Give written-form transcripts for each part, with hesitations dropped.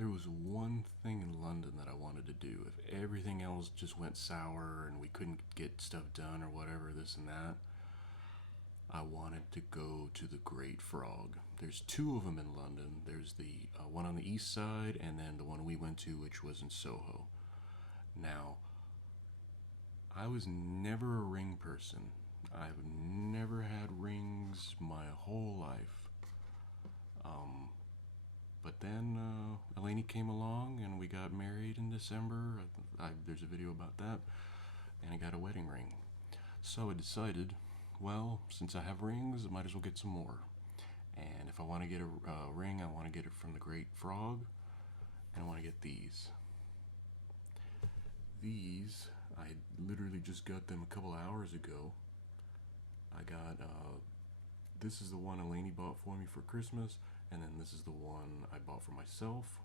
There was one thing in London that I wanted to do. If everything else just went sour and we couldn't get stuff done or whatever, this and that, I wanted to go to the Great Frog. There's two of them in London. There's the one on the east side, and then the one we went to, which was in Soho. Now, I was never a ring person. I've never had rings my whole life. But then Eleni came along and we got married in December. There's a video about that. And I got a wedding ring. So I decided, well, since I have rings, I might as well get some more. And if I want to get a ring, I want to get it from the Great Frog. And I want to get these. These, I literally just got them a couple hours ago. I got, this is the one Eleni bought for me for Christmas. And then this is the one I bought for myself,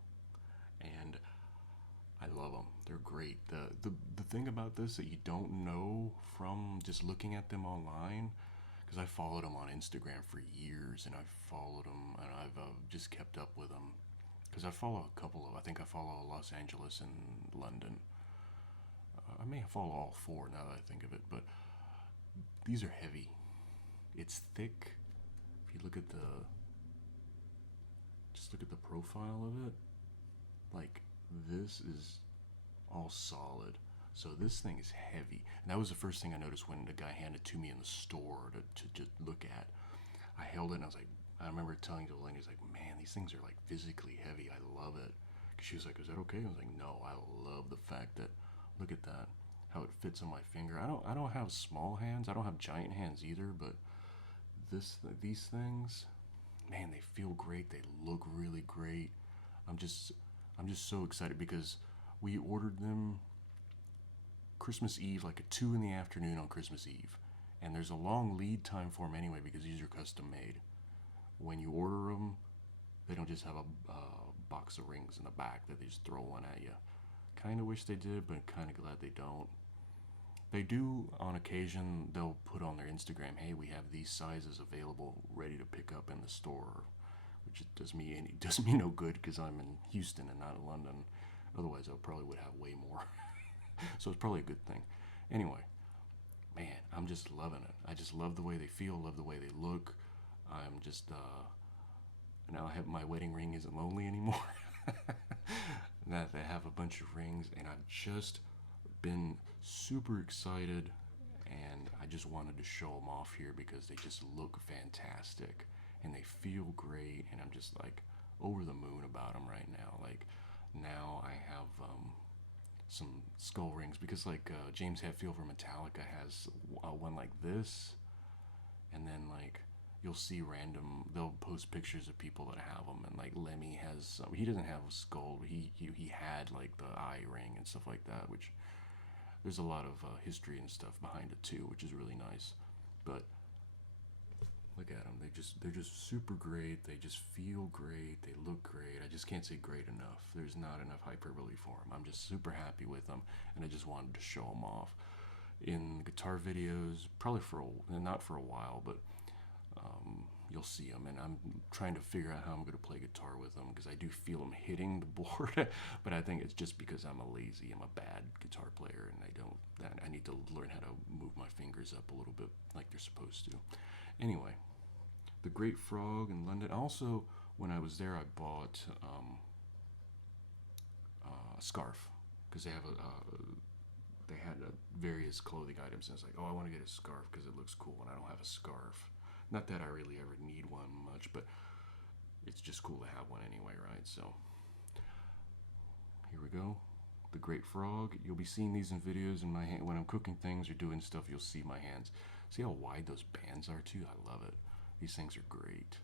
and I love them. They're great. The thing about this that you don't know from just looking at them online, because I followed them on Instagram for years, and I've followed them, and I've just kept up with them, because I follow a couple of, I think I follow Los Angeles and London. I may follow all four now that I think of it, but these are heavy. It's thick. If you look at just look at the profile of it, like, this is all solid. So this thing is heavy, and that was the first thing I noticed when the guy handed it to me in the store to just look at. I held it and I was like, I remember telling Delaney, he's like, man, these things are like physically heavy. I love it. She was like, is that okay? I was like, no, I love the fact that, look at that, how it fits on my finger. I don't have small hands. I don't have giant hands either, but these things, man, they feel great. They look really great. I'm just so excited because we ordered them Christmas Eve, like at 2 in the afternoon on Christmas Eve. And there's a long lead time for them anyway because these are custom made. When you order them, they don't just have a box of rings in the back that they just throw one at you. Kind of wish they did, but kind of glad they don't. They do, on occasion, they'll put on their Instagram, hey, we have these sizes available, ready to pick up in the store, which does me no good because I'm in Houston and not in London. Otherwise, I probably would have way more. So it's probably a good thing. Anyway, man, I'm just loving it. I just love the way they feel, love the way they look. I'm just, now I have my wedding ring isn't lonely anymore. That they have a bunch of rings, and I've just been super excited, and I just wanted to show them off here because they just look fantastic and they feel great, and I'm just like over the moon about them right now. Like, now I have some skull rings because like James Hetfield for Metallica has one like this, and then like you'll see they'll post pictures of people that have them, and like Lemmy has he doesn't have a skull, but he had like the eye ring and stuff like that, which there's a lot of history and stuff behind it too, which is really nice. But look at them, they're just super great. They just feel great. They look great. I just can't say great enough. There's not enough hyperbole for them. I'm just super happy with them, and I just wanted to show them off in guitar videos, probably not for a while, but you'll see them, and I'm trying to figure out how I'm going to play guitar with them because I do feel them hitting the board, but I think it's just because I'm a bad guitar player, and I need to learn how to move my fingers up a little bit like they're supposed to. Anyway, the Great Frog in London. Also, when I was there, I bought a scarf because they had various clothing items, and I was like, oh, I want to get a scarf because it looks cool, and I don't have a scarf. Not that I really ever need one much, but it's just cool to have one anyway, right? So here we go. The Great Frog. You'll be seeing these in videos in my hand when I'm cooking things or doing stuff. You'll see my hands. See how wide those bands are too? I love it. These things are great.